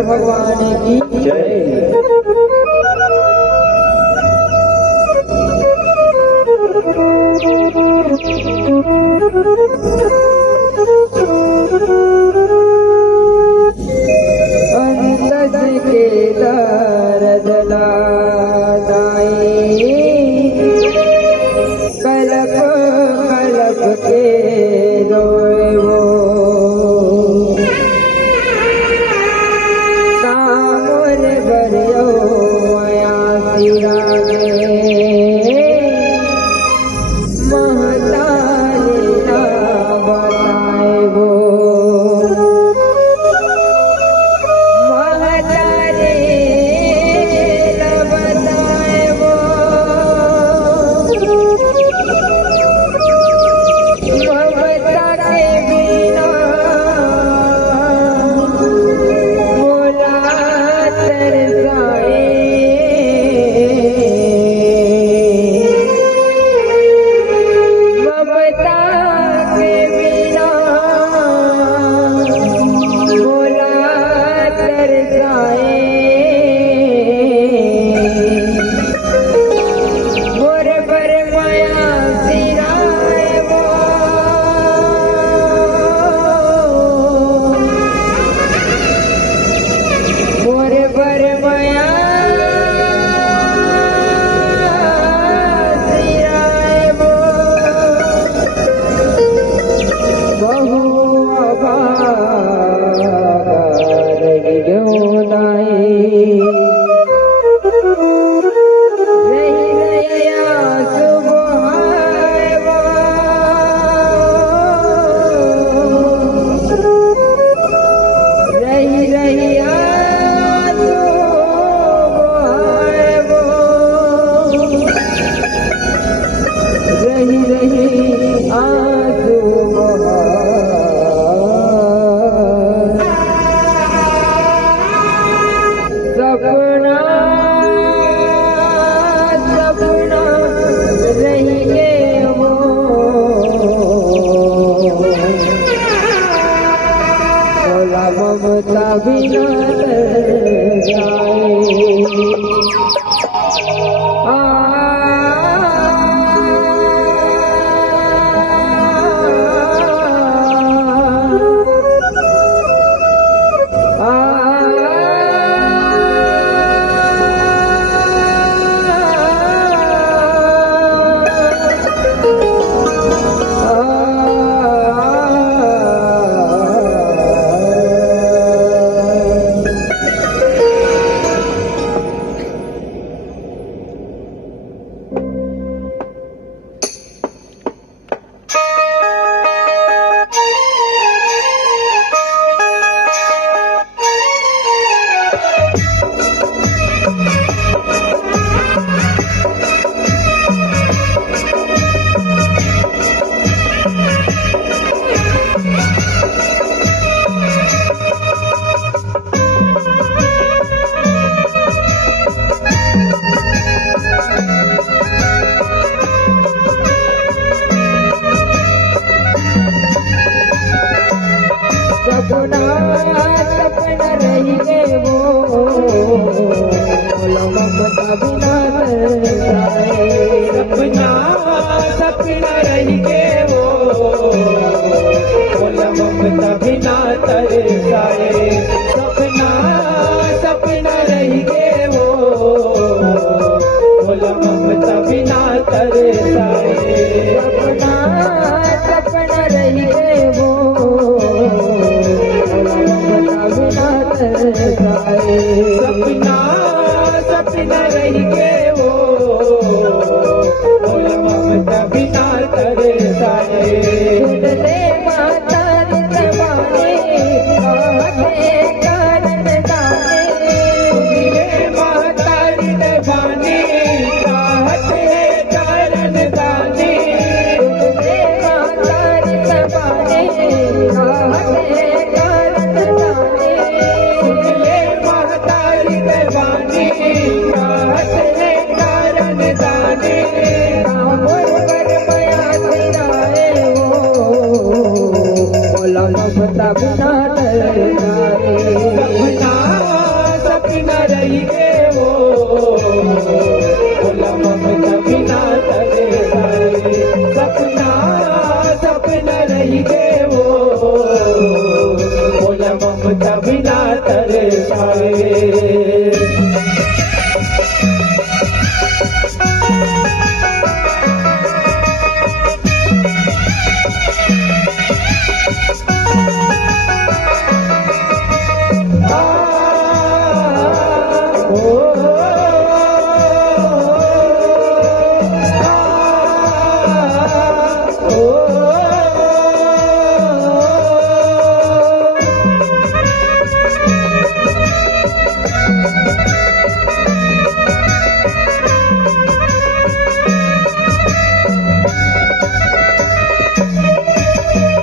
शंकर भगवान की जय। अंतस के दर्द लादाई कलप कलप के रोए वो कामोर भरियो आया ममता बिना सपना रही के वो ममता बिना तरसाए सपना रही के वो ममता बिना तरसाए सपना रही के वो ममता बिना तरसाए सपना रही के वो ममता बिना तरसाए Bye. बिना तरसाए।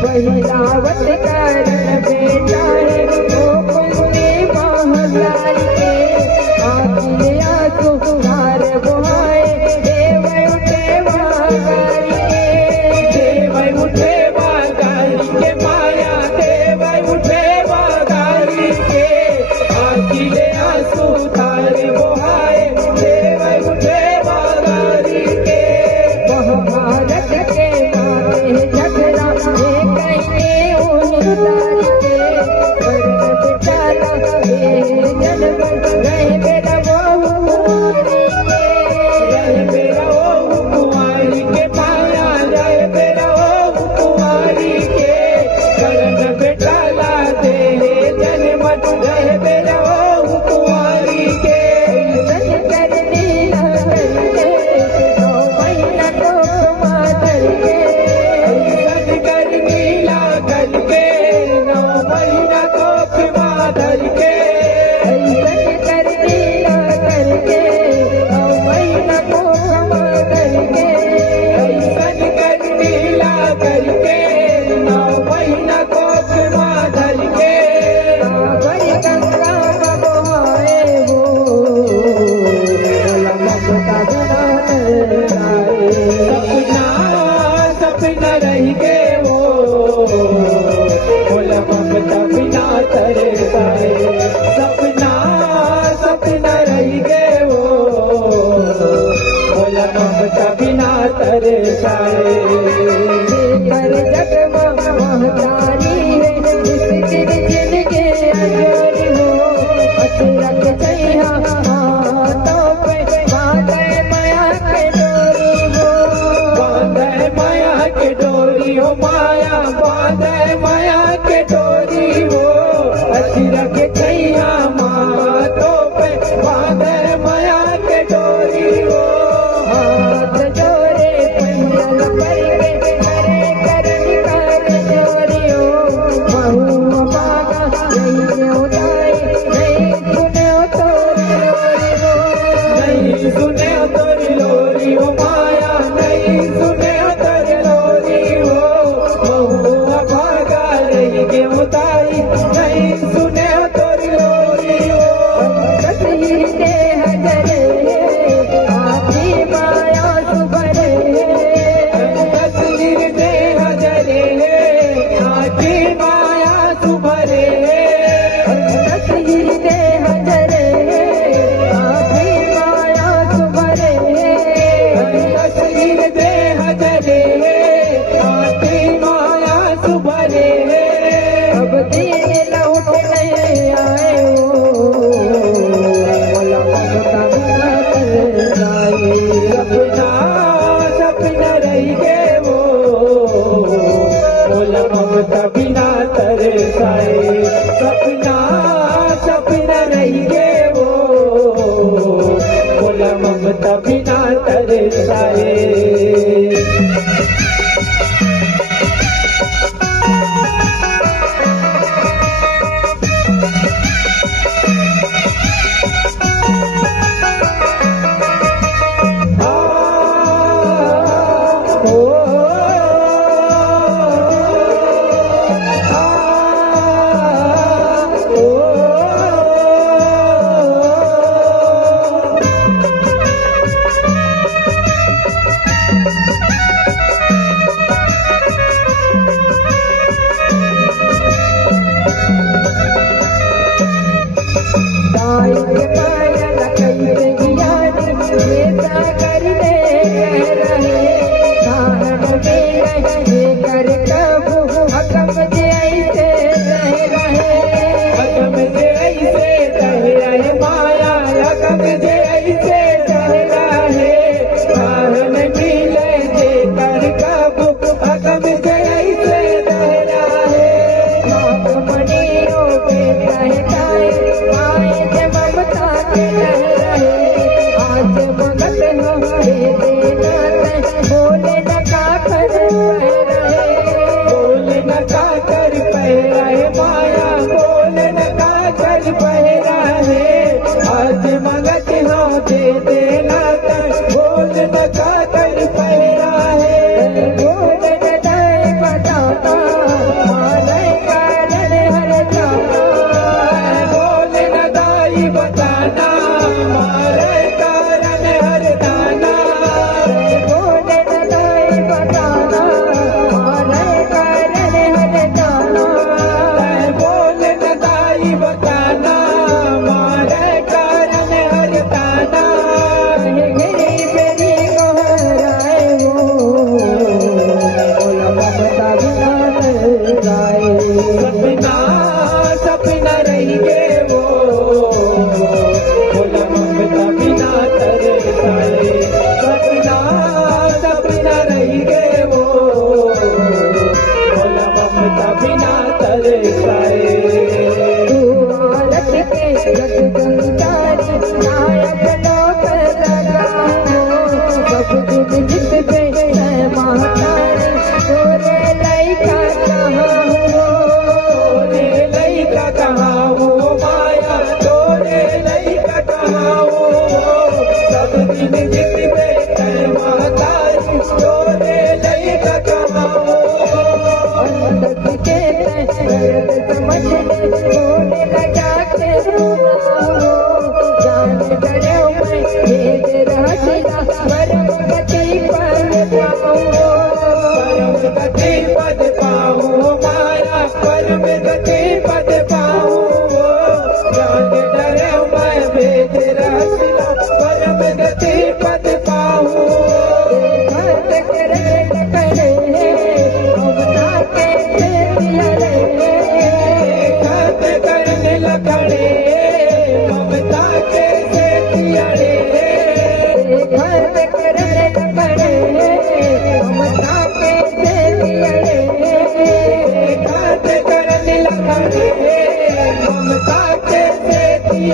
महिलावत कारण बेटा है वो पुण्य महलाल के आखिर आंसू हार बुहाए देव उठे वागारी के माया देव उठे वागारी के आखिर आंसू धार बुहाए देव उठे वागारी के। महाभारत के मारे झगड़ा सपना रही के वो बोला ममता बिना तरसाए। सपना रही के वो बोला ममता बिना तरसाए। कर जगमग महतारी है जिस दिन जिनके अजोरी हो अचरक छैया हाथों पे बांधे माया के डोरी हो बांधे माया के डोरी हो माया बांधे माया के डोरी हो अचरक छैया माथों पे बांधे माया के डोरी हो। हाथ जोड़े पंजल पर के करे करन कर जोड़ियो महू बागा नहीं उदाई नहीं सुने तोरी लोरी हो नहीं सुने तोरी लोरी हो माया नहीं सुने तोरी लोरी हो बहुआ भागा रही के उताई नहीं सुने तोरी लोरी हो। तस्वीर दे हजरे आखी माया सुभरे तस्वीर दे हजरे आखी माया सुभरे तस्वीर दे हजरे आखी माया सुभरे तस्वीर दे हजरे आखी माया सुभरे। अब दिन लौट नहीं आए हो बोला ममता बिना तरसाए। सपना रही के वो बोला ममता बिना तरसाए। सपना रही के वो बोला ममता बिना तरसाए।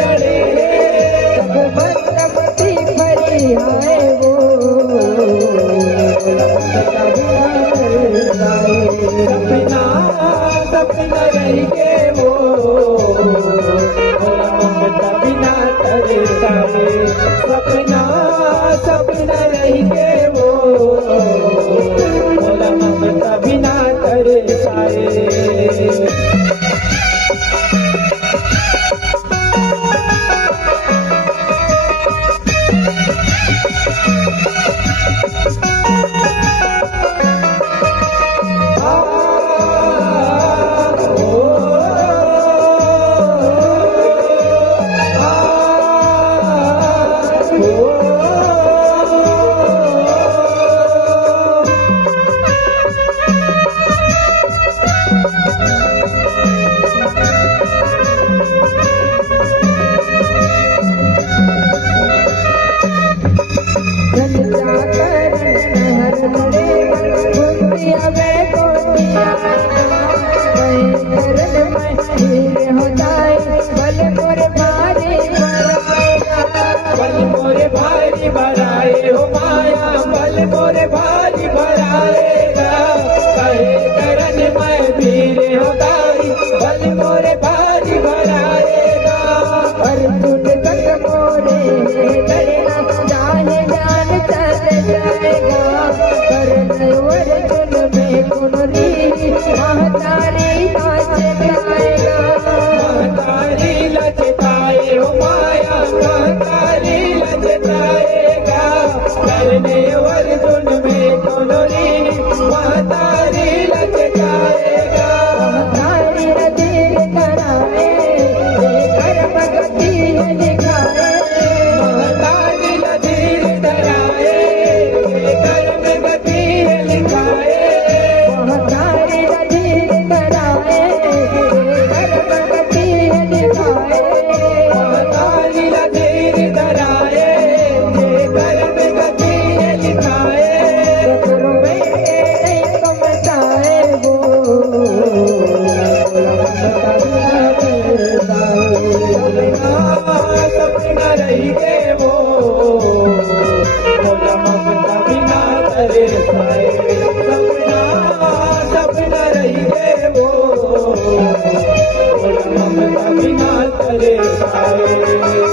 अड़े सब मंत्रपति परी आए वो सपना सपना रही के वो भोला ममता बिना तरसाए सपना सपना रही के वो भोला ममता बिना तरसाए बल मोरे भारी भराए हो माया बल मोरे भारी भराएगा कहे करन मैं वीर हो गाई बल मोरे भारी भराएगा अर्जुन तक मोरे डरना चाहे जान चल जाएगा करण अर्जुन में कुनरी महतारी नाच जाएगा महतारी लचताए हो माया महतारी लचताएगा करने अर्जुन में कुनरी महतारी लचताएगा महतारी नदीर कराए कर भगती दिखाए महतारी नदीर धराए कर्म गति लिखाए महतारी नदीर कराए कर भगती दिखाए महतारी नदीर धराए कर्म गति लिखाए सपना रही के वो भोला ममता बिना तरसाए सपना सपना रही के वो भोला ममता बिना तरसाए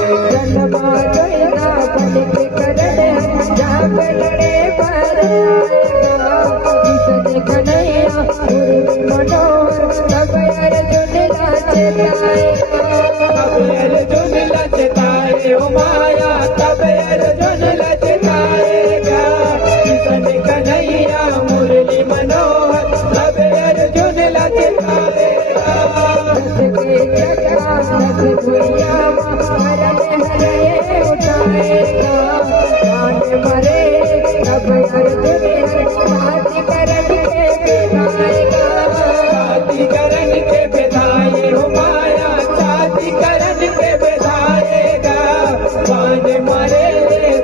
तब अर्जुन लचताए हो माया तब अर्जुन लचताएगा किशन कन्हैया मुरली मनोहर तब अर्जुन लचताएगा मरे तब अर्जुन करण के बिनाएगा शादी करण के विधाए हो माया शादी करण के विधाएगा बाण मरे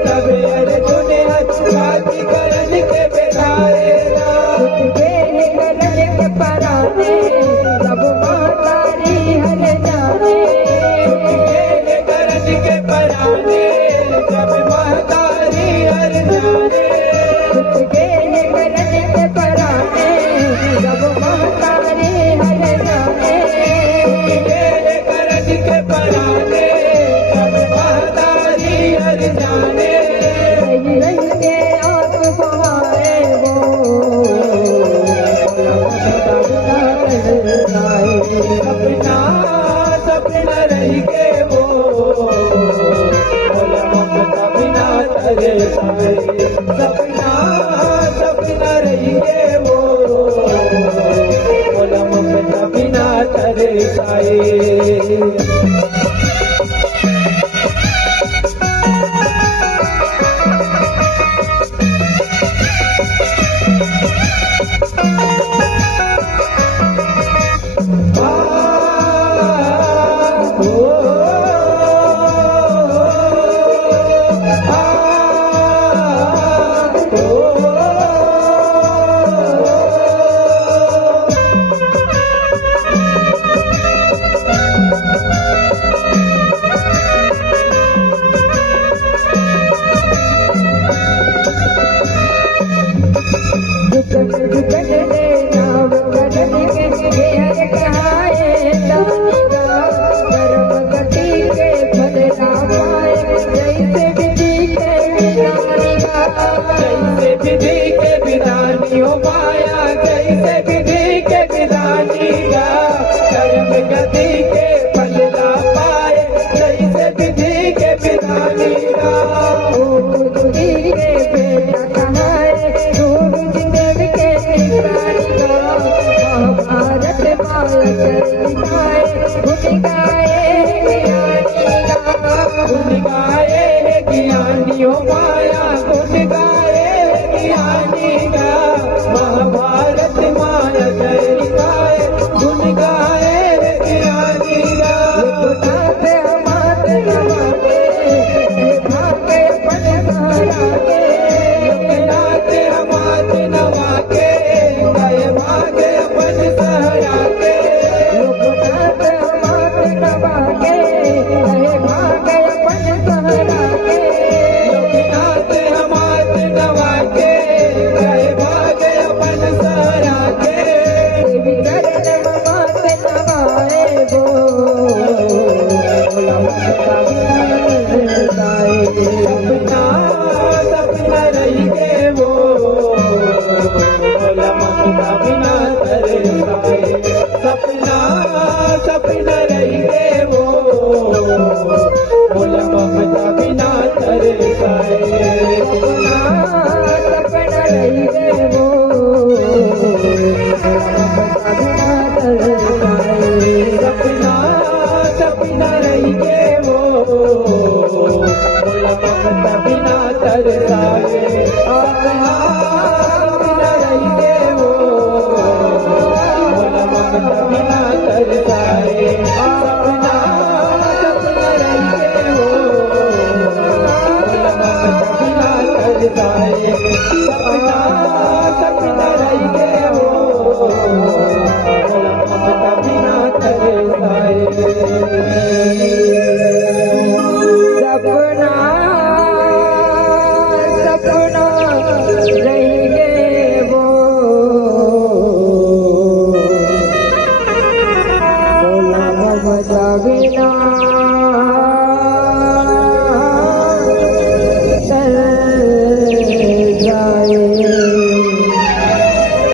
तब अर्जुन शादी करण के विधाएगा सब महतारी हर जाने करण के पराने जब महतारी हर जाने सब महतारी हर जाने करण के पराने जब महतारी हर जाने के आंख बहाए वो सपना सपना रही के वो भोला ममता बिना तरसाए सपना सपना रही के वो भोला ममता बिना तरसाए गायो माया गुण गाए ज्ञानी गा महाभारत माया जय गाए गुण गाए ज्ञानी गा नाते हमारे नवाके भागे पन सहाराके नाते हमारे नवाके गए भागे अपन सहरा के नाते हमारे नवाके भागे पन सहाराके नाते हमारे नवाके गए भागे अपन सहरा के देवी चरण ममाते नवाए वो सपना सपना रही गे वो ममता बिना तरसाए सपना सपना रही गे वो ममता बिना तरसाए सपना रही गे वो सपना सपना रही गे वो ममता बिना तरसाए सपना सपना रही गे वो ममता बिना तरसाए सपना सपना रही गे वो ममता बिना तरसाए सपना सपना रही गे वो ममता बिना तरसाए सपना सपना रहेंगे वो बोला ममता बिना